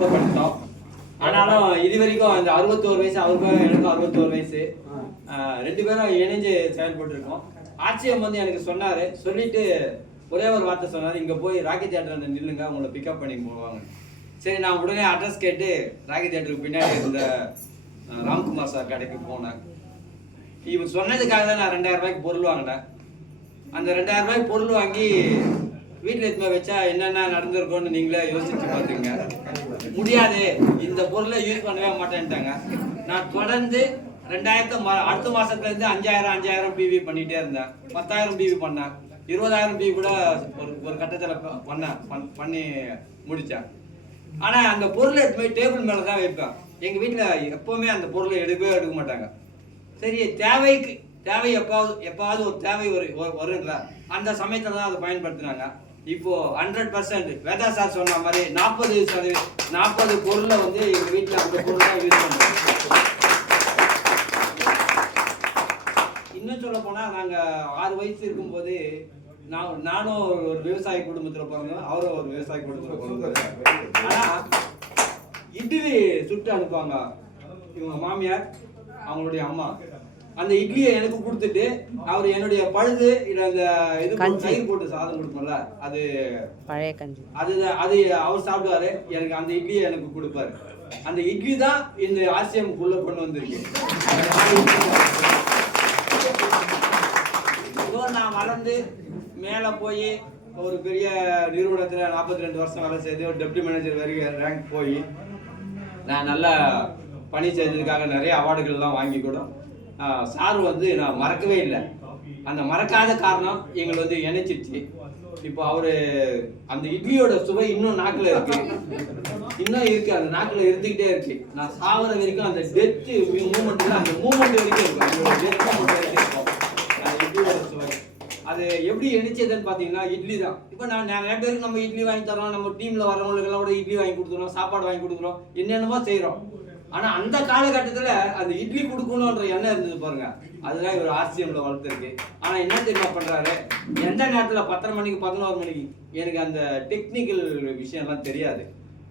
கூட பண்ணிட்டோம். ஆனாலும் இது வரைக்கும் அந்த 61 வயசு அவருக்கும் எனக்கும் 61 வயசு 2 பேரும் இணைஞ்சு செயல்பட்டு இருக்கோம். ஆட்சியம் வந்து எனக்கு சொன்னாரு, சொல்லிட்டு ஒரே ஒரு வார்த்தை சொன்னாரு, இங்க போய் ராக்கி தியேட்டர் நில்லுங்க, உங்களை பிக்கப் பண்ணி போவாங்க. சரி, நான் உடனே அட்ரஸ் கேட்டு ராக்கி தியேட்டருக்கு பின்னாடி இருந்த ராம்குமார் சார் கடைக்கு போனேன். இவர் சொன்னதுக்காக தான் நான் 2000 ரூபாய்க்கு பொருள் வாங்கினேன். அந்த 2000 ரூபாய்க்கு பொருள் வாங்கி வீட்டில் எடுத்து வச்சா என்னென்ன நடந்திருக்கும்னு நீங்களே யோசிச்சு பார்த்துங்க. முடியாது, இந்த பொருளை யூஸ் பண்ணவே மாட்டேன்ட்டாங்க. நான் தொடர்ந்து 2000 அடுத்த மாசத்துலேருந்து 5000 பிவி பண்ணிகிட்டே இருந்தேன். 10,000 பிவி பண்ணேன், 20,000 பிவி கூட ஒரு கட்டத்தில் பண்ணி முடித்தேன். ஆனால் அந்த பொருளை எடுத்து போய் டேபிள் மேலே தான் வைப்பேன். எங்கள் வீட்டில் எப்போவுமே அந்த பொருளை எடுக்க மாட்டாங்க. சரி, தேவை எப்பாவது ஒரு தேவை வருங்களா, அந்த சமயத்தில் தான் அதை பயன்படுத்தினாங்க. இப்போ 100% வேதா சார் சொன்ன மாதிரி 40 பொருளை வந்து எங்கள் வீட்டில் அந்த பொருளை யூஸ் பண்ணுறோம். இன்னும் சொல்ல போனால் நாங்கள் 6 வயசு இருக்கும்போது நானும் ஒரு விவசாய குடும்பத்தில் பிறந்தோம், அவரும் ஒரு விவசாய குடும்பத்தில் பிறந்தோம். ஆனால் இட்லி சுட்டு அனுப்புவாங்க இவங்க மாமியார், அவங்களுடைய அம்மா. அந்த இட்லியை எனக்கு கொடுத்துட்டு அவர் என்னுடைய பழுது அந்த இது தயிர் போட்டு சாதம் கொடுப்போம்ல, அது பழைய கஞ்சி, அது அவர் சாப்பிடுவாரு. எனக்கு அந்த இட்லியை எனக்கு கொடுப்பாரு. அந்த இட்லி தான் இந்த ஆசியமுக்குள்ள கொண்டு வந்திருக்கு. நான் வளர்ந்து மேலே போய் ஒரு பெரிய நிறுவனத்தில் 42 வருஷம் வேலை செய்து ஒரு டெப்டி மேனேஜர் வரைக்கும் ரேங்க் போய் நான் நல்லா பணி செய்ததுக்காக நிறைய அவார்டுகள்லாம் வாங்கி கூட சார் வந்து நான் மறக்கவே இல்லை. அந்த மறக்காத காரணம் எங்களை வந்து இணைச்சிருச்சு. இப்போ அவரு அந்த இட்லியோட சுவை இன்னும் நாக்கில் இருக்கு, அந்த நாக்கில் இருந்துக்கிட்டே இருக்கு. நான் சாவர வரைக்கும் அந்த டெத் மூமெண்ட்ல அந்த மூமெண்ட் வரைக்கும் இருக்கும். இட்லியோட சுவை அது எப்படி இணைச்சதுன்னு பார்த்தீங்கன்னா இட்லி தான். இப்போ நான் நிறைய பேருக்கு நம்ம இட்லி வாங்கி தரோம், நம்ம டீம்ல வரவங்களுக்கெல்லாம் கூட இட்லி வாங்கி கொடுக்குறோம், சாப்பாடு வாங்கி கொடுக்குறோம், என்னென்னமோ செய்கிறோம். ஆனால் அந்த காலகட்டத்தில் அந்த இட்லி கொடுக்கணுன்ற எண்ணம் இருந்தது பாருங்க, அதுதான் இவர் ஆர்சிஎம்ல வளர்த்துருக்கு. ஆனால் என்ன தெரியுமா பண்ணுறாரு, எந்த நேரத்தில் 10:30 மணிக்கு 11 மணிக்கு எனக்கு அந்த டெக்னிக்கல் விஷயம்லாம் தெரியாது.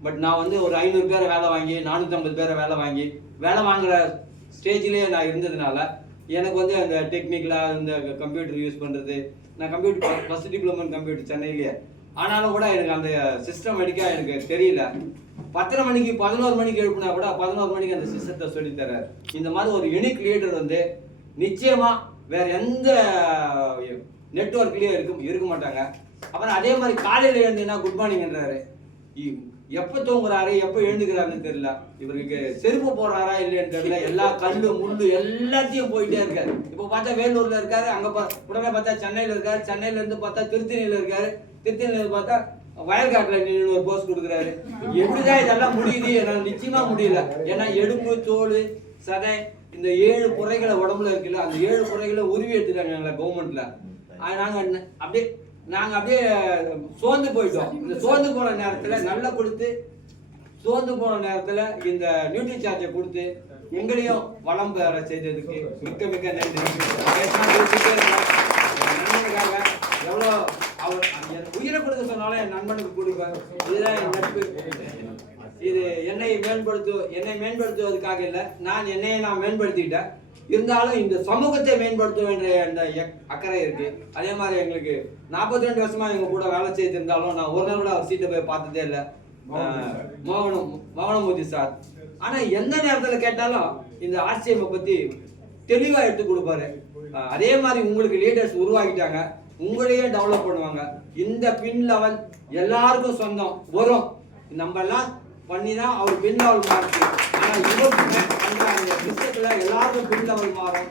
பட் நான் வந்து ஒரு 500 பேரை வேலை வாங்கி 450 பேரை வேலை வாங்குற ஸ்டேஜ்லேயே நான் இருந்ததுனால எனக்கு வந்து அந்த டெக்னிக்கலாக இந்த கம்ப்யூட்டர் யூஸ் பண்ணுறது, நான் கம்ப்யூட்டர் ஃபர்ஸ்ட் டிப்ளமோ கம்ப்யூட்டர் சென்னையிலேயே, ஆனாலும் கூட எனக்கு அந்த சிஸ்டமேட்டிக்காக எனக்கு தெரியல. 10:30 மணிக்கு 11 மணிக்கு எழுப்புனா கூட 11 மணிக்கு அந்த சிஸ்டத்தை சொல்லித்தராரு. இந்த மாதிரி ஒரு யூனிக் லீடர் வந்து நிச்சயமா வேற எந்த நெட்வொர்க்லயும் இருக்க மாட்டாங்க. அப்புறம் அதே மாதிரி காலையில எழுந்தீங்கன்னா குட் மார்னிங்ன்றாரு. எப்போ தூங்குறாரு எப்போ எழுந்துக்கிறாருன்னு தெரியல. இவருக்கு செருப்பு போடுறாரா இல்லைன்னு தெரியல. எல்லா கல்லு முள்ளு எல்லாத்தையும் போயிட்டே இருக்காரு. இப்போ பார்த்தா வேலூர்ல இருக்காரு, அங்க உடனே பார்த்தா சென்னையில இருக்காரு, சென்னையில இருந்து பார்த்தா திருத்தணியில இருக்காரு, திருத்தணியில பார்த்தா வயல்காட்டில் நின்று ஒரு போஸ்ட் கொடுக்குறாரு. எப்படிதான் இதெல்லாம் முடியுது? என்னால் நிச்சயமா முடியல. ஏன்னா எலும்பு தோல் சதை இந்த 7 புறைகளை உடம்புல இருக்குல்ல, அந்த 7 புறைகளை உருவி எடுத்துட்டாங்க எங்களை கவர்மெண்ட்ல. நாங்க அப்படியே சோர்ந்து போயிட்டோம். இந்த சோர்ந்து போன நேரத்துல நல்லா கொடுத்து, சோர்ந்து போன நேரத்துல இந்த நியூட்ரி சார்ஜை கொடுத்து எங்களையும் வளம் பெற செய்ததுக்கு மிக்க நன்றி. நண்பனுக்காக எவ்வளோ அவர் உயிரை கொடுக்க சொன்னாலும் என் நண்பனுக்கு கொடுப்பேன். இதுதான் என் நட்பு. இது என்னை மேம்படுத்துவதற்காக இல்லை, நான் மேம்படுத்திக்கிட்டேன். இருந்தாலும் இந்த சமூகத்தை மேம்படுத்த வேண்டிய அந்த அக்கறை இருக்கு. அதே மாதிரி எங்களுக்கு 42 வருஷமா எங்க கூட வேலை செய்திருந்தாலும் நான் ஒரு நாள் கூட அவர் சீட்டை போய் பார்த்ததே இல்லை. மோகனமூர்த்தி சார் ஆனா எந்த நேரத்துல கேட்டாலும் இந்த ஆர்சிஎம் பத்தி தெளிவா எடுத்து கொடுப்பாரு. அதே மாதிரி உங்களுக்கு லீடர்ஸ் உருவாக்கிட்டாங்க, உங்களையே டெவலப் பண்ணுவாங்க. இந்த பின் லெவல் எல்லாருக்கும் சொந்தம் வரும். நம்ம எல்லாம் பண்ணி தான் அவர் பின் லெவல் மாறுச்சு. ஆனால் இவருக்குமே அந்த விஷயத்துல எல்லாருக்கும் பின் லெவல் மாறும்.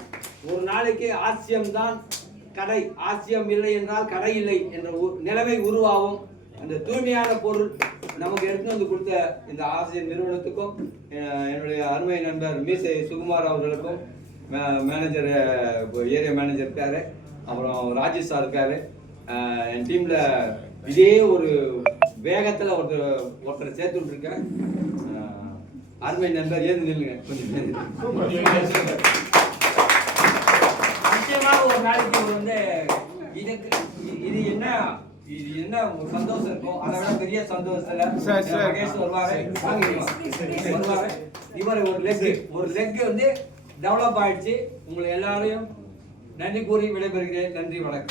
ஒரு நாளைக்கு ஆர்சிஎம் தான் கடை, ஆர்சிஎம் இல்லை என்றால் கடை இல்லை என்ற நிலைமை உருவாகும். அந்த தூய்மையான பொருள் நமக்கு எடுத்து வந்து கொடுத்த இந்த ஆர்சிஎம் நிறுவனத்துக்கும் என்னுடைய அருமை நண்பர் மீசை சுகுமார் அவர்களுக்கும், மேனேஜர் ஏரியா மேனேஜர் இருக்காரு, அப்புறம் ராஜேஷ் சார் இருக்காரு, என் டீம்ல இதே ஒரு வேகத்துல ஒருத்தரை சேர்த்து விட்டுருக்கேன். அருமை நண்பர் ஏது நில்லுங்க கொஞ்சம். நிச்சயமாக ஒரு நாளைக்கு வந்து இது என்ன இது என்ன ஒரு சந்தோஷம் இருக்கும், அதை விட பெரிய சந்தோஷத்துல மகேஷ் வருவாரு. இவர் ஒரு லெக் வந்து டெவலப் ஆயிடுச்சு. உங்களை எல்லாரையும் நன்றி கூறி விடைபெறுகிறேன். நன்றி, வணக்கம்.